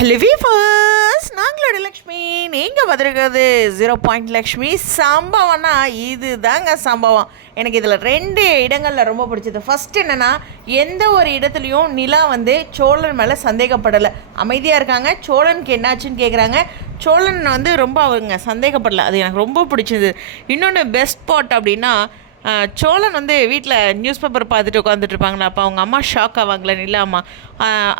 Hello வீஃபர்ஸ் நாங்களோட லக்ஷ்மி நீங்கள் பார்த்துருக்கிறது ஜீரோ பாயிண்ட் லக்ஷ்மி சம்பவம்னா இது தாங்க சம்பவம். எனக்கு இதில் ரெண்டு இடங்களில் ரொம்ப பிடிச்சது. ஃபர்ஸ்ட் என்னென்னா எந்த ஒரு இடத்துலையும் நிலா வந்து சோழன் மேலே சந்தேகப்படலை. அமைதியாக இருக்காங்க. சோழனுக்கு என்னாச்சுன்னு கேட்குறாங்க சோழன் வந்து ரொம்ப அவங்க சந்தேகப்படலை. அது எனக்கு ரொம்ப பிடிச்சது. இன்னொன்று பெஸ்ட் ஸ்பாட் அப்படின்னா சோழன் வந்து வீட்டில் நியூஸ் பேப்பர் பார்த்துட்டு உட்காந்துட்டு இருப்பாங்களா? அப்போ அவங்க அம்மா ஷாக் ஆவாங்களே? இல்லாமா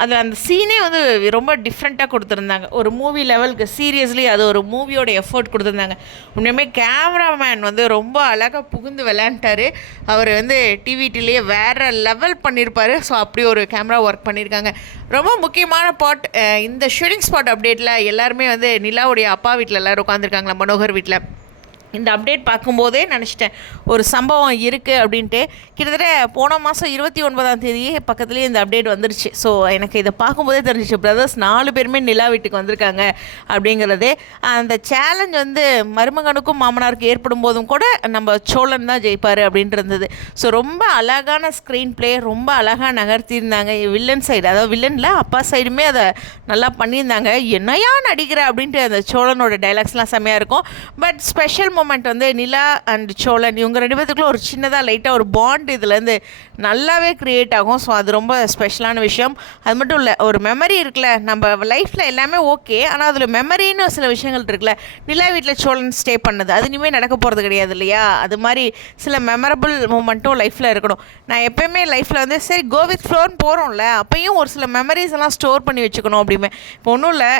அது அந்த சீனே வந்து ரொம்ப டிஃப்ரெண்ட்டாக கொடுத்துருந்தாங்க. ஒரு மூவி லெவலுக்கு சீரியஸ்லி அது ஒரு மூவியோட எஃபோர்ட் கொடுத்துருந்தாங்க. உண்மையுமே கேமராமேன் வந்து ரொம்ப அழகாக புகுந்து விளையாண்டாரு. அவர் வந்து டிவிட்டிலேயே வேறு லெவல் பண்ணியிருப்பார் ஸோ அப்படி ஒரு கேமரா ஒர்க் பண்ணியிருக்காங்க ரொம்ப முக்கியமான பாட் இந்த ஷூட்டிங் ஸ்பாட் அப்டேட்டில் எல்லாருமே வந்து நிலாவுடைய அப்பா வீட்டில் எல்லோரும் உட்காந்துருக்காங்களா மனோகர் வீட்டில் இந்த அப்டேட் பார்க்கும்போதே நினச்சிட்டேன் ஒரு சம்பவம் இருக்குது அப்படின்ட்டு. கிட்டத்தட்ட போன மாதம் இருபத்தி ஒன்பதாம் தேதி பக்கத்துலேயே இந்த அப்டேட் வந்துருச்சு. ஸோ எனக்கு இதை பார்க்கும்போதே தெரிஞ்சிச்சு பிரதர்ஸ் நாலு பேருமே நிலா வீட்டுக்கு வந்திருக்காங்க அப்படிங்கிறது. அந்த சேலஞ்ச் வந்து மருமகனுக்கும் மாமனாருக்கும் ஏற்படும் போதும் கூட நம்ம சோழன் தான் ஜெயிப்பார் அப்படின்ட்டு இருந்தது ஸோ ரொம்ப அழகான ஸ்க்ரீன் ப்ளே ரொம்ப அழகாக நகர்த்தியிருந்தாங்க. வில்லன் சைடு அதாவது வில்லனில் அப்பா சைடுமே அதை நல்லா பண்ணியிருந்தாங்க. என்னையா நடிக்கிற அப்படின்ட்டு அந்த சோழனோட டைலாக்ஸ்லாம் செம்மையாக இருக்கும். பட் ஸ்பெஷல் மொமெண்ட் வந்து நிலா அண்ட் சோழன் இவங்க ரெண்டு பேத்துக்குள்ள ஒரு சின்னதாக லைட்டாக ஒரு பாண்ட் இதுலேருந்து நல்லாவே க்ரியேட் ஆகும். ஸோ அது ரொம்ப ஸ்பெஷலான விஷயம். அது மட்டும் இல்லை ஒரு மெமரி இருக்குல்ல நம்ம லைஃப்பில் எல்லாமே ஓகே ஆனால் அதில் மெமரின்னு சில விஷயங்கள் இருக்குல்ல நிலா வீட்டில் சோழன் ஸ்டே பண்ணது அது இனிமேல் நடக்க போகிறது கிடையாது இல்லையா? அது மாதிரி சில மெமரபிள் மூமெண்ட்டும் லைஃப்பில் இருக்கணும். நான் எப்பயுமே லைஃப்பில் வந்து சரி கோ வித் ஃப்ளோர்னு போகிறோம்ல அப்பயும் ஒரு சில மெமரிஸ் எல்லாம் ஸ்டோர் பண்ணி வச்சுக்கணும் அப்படிமே. இப்போ ஒன்றும் இல்லை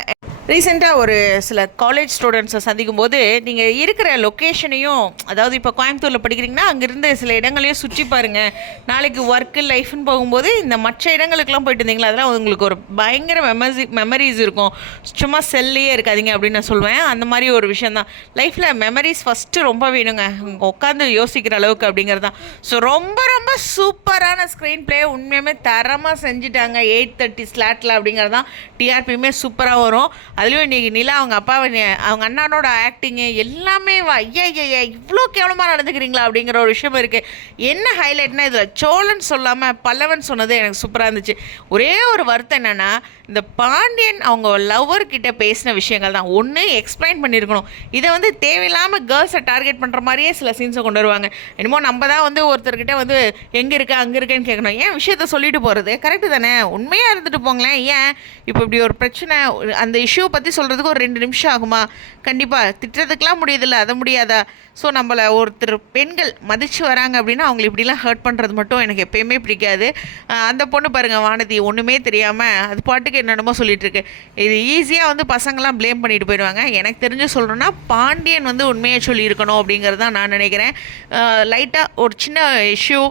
ரீசெண்டாக ஒரு சில காலேஜ் ஸ்டூடெண்ட்ஸை சந்திக்கும் போது நீங்கள் இருக்கிற லொக்கேஷனையும் அதாவது இப்போ கோயம்புத்தூரில் படிக்கிறீங்கன்னா அங்கேருந்து சில இடங்களையும் சுற்றி பாருங்கள் நாளைக்கு ஒர்க்கு லைஃப்னு போகும்போது இந்த மற்ற இடங்களுக்கெல்லாம் போயிட்டு இருந்தீங்களா? அதெல்லாம் உங்களுக்கு ஒரு பயங்கர மெமரி மெமரிஸ் இருக்கும். சும்மா செல்லையே இருக்காதிங்க அப்படின்னு நான் சொல்லுவேன் அந்த மாதிரி ஒரு விஷயம் தான் லைஃப்பில் மெமரிஸ் ஃபஸ்ட்டு ரொம்ப வேணுங்க. உட்காந்து யோசிக்கிற அளவுக்கு அப்படிங்கிறது தான் ஸோ ரொம்ப ரொம்ப சூப்பரான ஸ்க்ரீன் ப்ளே உண்மையுமே தரமாக செஞ்சுட்டாங்க. எயிட் தேர்ட்டி ஸ்லாட்டில் அப்படிங்கிறது தான் டிஆர்பியுமே சூப்பராக வரும். அதுலேயும் இன்றைக்கி நிலா அவங்க அப்பாவை அவங்க அண்ணனோட ஆக்டிங்கு எல்லாமே வா ஐயா ஐயா இவ்வளோ கேவலமாக நடந்துக்கிறீங்களா அப்படிங்கிற ஒரு விஷயம் இருக்குது என்ன ஹைலைட்னா இதில் சோழன் சொல்லாமல் பல்லவன் சொன்னது எனக்கு சூப்பராக இருந்துச்சு. ஒரே ஒரு வருத்தம் என்னென்னா இந்த பாண்டியன் அவங்க லவ்வர் கிட்ட பேசின விஷயங்கள் தான். ஒன்று எக்ஸ்பிளைன் பண்ணியிருக்கணும் இதை வந்து தேவையில்லாமல் கேர்ள்ஸை டார்கெட் பண்ணுற மாதிரியே சில சீன்ஸை கொண்டு வருவாங்க. என்னமோ நம்ம தான் வந்து ஒருத்தர்கிட்ட வந்து எங்கே இருக்க அங்கே இருக்கேன்னு கேட்கணும் ஏன் விஷயத்த சொல்லிட்டு போகிறது கரெக்டு தானே? உண்மையாக இருந்துட்டு போங்களேன். ஏன்? இப்போ இப்படி ஒரு பிரச்சனை அந்த இஷ்யூ பற்றி சொல்கிறதுக்கு ஒரு ரெண்டு நிமிஷம் ஆகுமா? கண்டிப்பாக திட்டுறதுக்கெலாம் முடியுதில்ல அதை முடியாதா? ஸோ நம்மளை ஒருத்தர் பெண்கள் மதித்து வராங்க அப்படின்னா அவங்களை இப்படிலாம் ஹர்ட் பண்ணுறது மட்டும் எனக்கு எப்பயுமே பிடிக்காது. அந்த பொண்ணு பாருங்கள் வானதி ஒன்றுமே தெரியாமல் அது பாட்டுக்கு என்னென்னமோ சொல்லிகிட்ருக்கு இது ஈஸியாக வந்து பசங்களாம் ப்ளேம் பண்ணிட்டு போயிடுவாங்க. எனக்கு தெரிஞ்சு சொல்லணும்னா பாண்டியன் வந்து உண்மையை சொல்லியிருக்கணும் அப்படிங்கிறது தான் நான் நினைக்கிறேன். லைட்டாக ஒரு சின்ன இஷ்யூ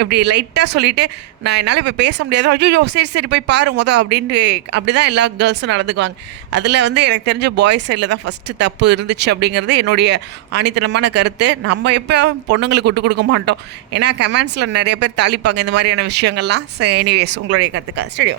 இப்படி லைட்டாக சொல்லிவிட்டு நான் என்னால் இப்போ பேச முடியாது. ஐயோ சரி சரி போய் பாரு மொதல் அப்படின்ட்டு அப்படி தான் எல்லா கேர்ள்ஸும் நடந்துக்குவாங்க. அதில் வந்து எனக்கு தெரிஞ்ச பாய்ஸ் சைடில் தான் ஃபஸ்ட்டு தப்பு இருந்துச்சு அப்படிங்கிறது என்னுடைய ஆணித்தனமான கருத்து. நம்ம எப்போ பொண்ணுங்களுக்கு விட்டு கொடுக்க மாட்டோம். ஏன்னா கமெண்ட்ஸில் நிறைய பேர் தாளிப்பாங்க இந்த மாதிரியான விஷயங்கள்லாம். எனிவேஸ் உங்களுடைய கருத்துக்கா ஸ்டடியோ